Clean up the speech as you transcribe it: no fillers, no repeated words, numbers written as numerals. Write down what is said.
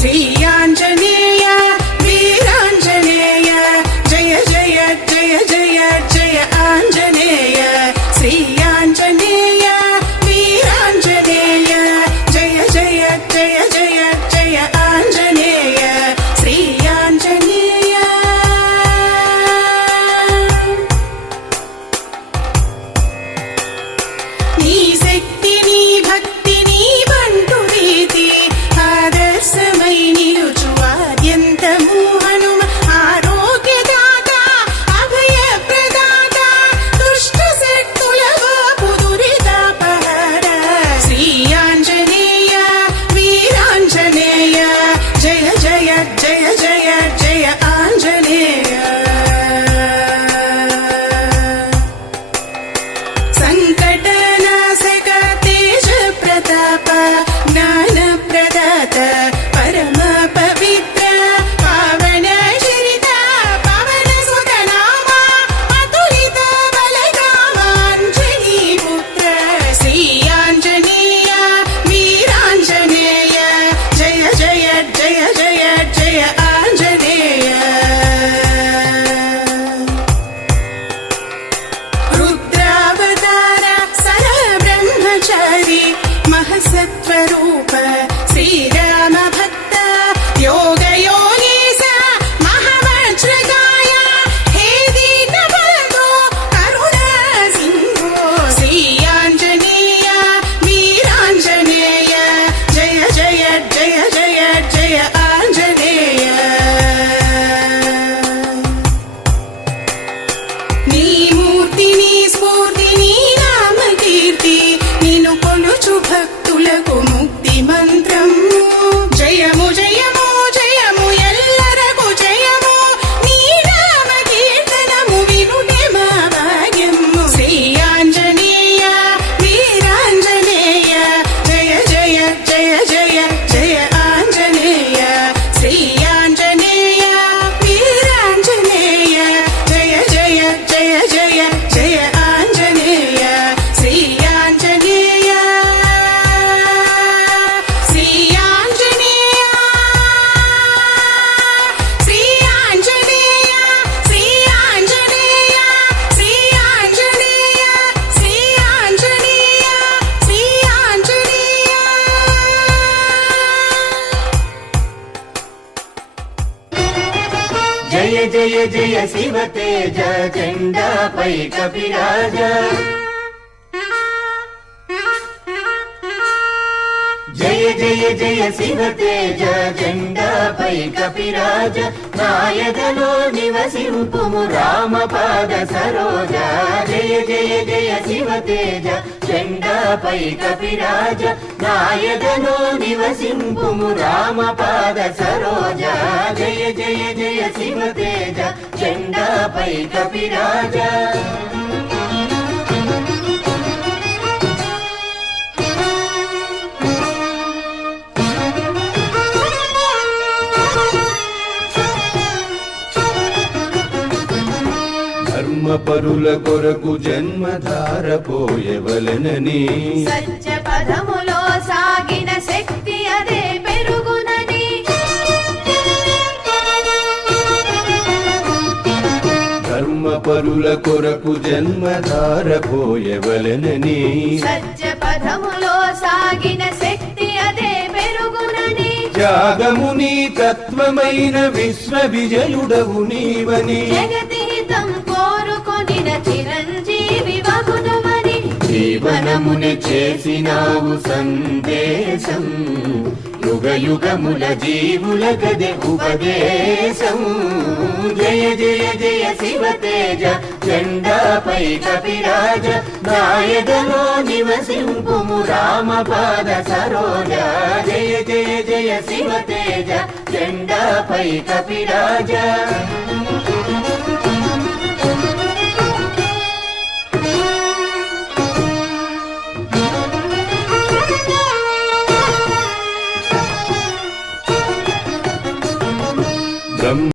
శ్రీ ఆంజనేయ వీరాంజనేయ జయ జయ జయ జయ జయ ఆంజనేయ శ్రీ ఆంజనేయ వీరాంజనేయ జయ జయ జయ జయ జయ ఆంజనేయ శ్రీ ఆంజనేయ నీ శక్తి నీ భక్తి నీ బంటు రీతి ఆదర్శమై నిలుచు ఆద్యంతము హనుమ ఆరోగ్యదాత అభయ ప్రదాత దుష్ట శక్తుల వాపు దురితాపహర శ్రీ ఆంజనేయ వీరాంజనేయ జయ జయ జయ జయ జయ ఆంజనేయ సంకటనాశక తేజ ప్రతాప జ్ఞాన ప్రదాత పరమ పవిత్ర పావన చరిత పవన సుత నామ అతులిత బలరామాంజనీ పుత్ర శ్రీ ఆంజనేయ వీరాంజనేయ జయ జయ జయ జయ జయ ఆంజనేయ రుద్రావతార సర బ్రహ్మచారి మహసత్వరూప శ్రీరామ భక్త యోగ యోగీశ మహావజ్రగాయ హే దీనబంధో కరుణ సింధో శ్రీ ఆంజనేయ వీరాంజనేయ జయ జయ జయ జయ జయ ఆంజనేయ నీ మూర్తి నీ స్ఫూర్తి నీ నామ కీర్తి నిన్ను కొలుచు భక్తులకు ముక్తి మంత్రము జయము జయము జయము ఎల్లరకు జయము నీ నామ కీర్తనము వినుటే మా భాగ్యము శ్రీ ఆంజనేయ వీరాంజనేయ జయ జయ జయ జయ జయ ఆంజనేయ శ్రీ ఆంజనేయ వీరాంజనేయ జయ జయ జయ జయ జయ ఆంజనేయ శ్రీ ఆంజనేయ శ్రీ ఆంజనేయ శ్రీ ఆంజనేయ శ్రీ ఆంజనేయ శ్రీ ఆంజనేయ శ్రీ ఆంజనేయ శ్రీ ఆంజనేయ జయ జయ జయ శివ తేజ జెండాపై కపిరాజ జయ జయ జయ శివ తేజ జెండాపై కపిరాజ నాయదలో నివసింపుము రామపాద సరోజ జయ జయ జయ శివ తేజ జెండాపై కపిరాజ నాయదలో నివసింపుము రామపాద సరోజ జయ జయ జయ శివ తేజ జెండాపై కపిరాజ ధర్మపరుల కొరకు జన్మధార పోయవలెనని సత్య పదములో సాగిన శక్తి అదే పెరుగునని ధర్మపరుల కొరకు జన్మధార పోయవలెనని సత్య పదములో సాగిన శక్తి అదే పెరుగునని త్యాగముని తత్వమైన విశ్వ విజయుడవు నీవని జగతి హితం కోరుకొనిన చిరంజీవి వగునమని జీవనముని చేసినావు సందేశం యుగ యుగముల జీవుల గదే ఉపదేశం జయ జయ జయ శివ తేజ జెండాపై కపిరాజ నాయదలో నివసింపుము రామపాద సరోజ జయ జయ జయ శివ తేజ జెండాపై కపిరాజ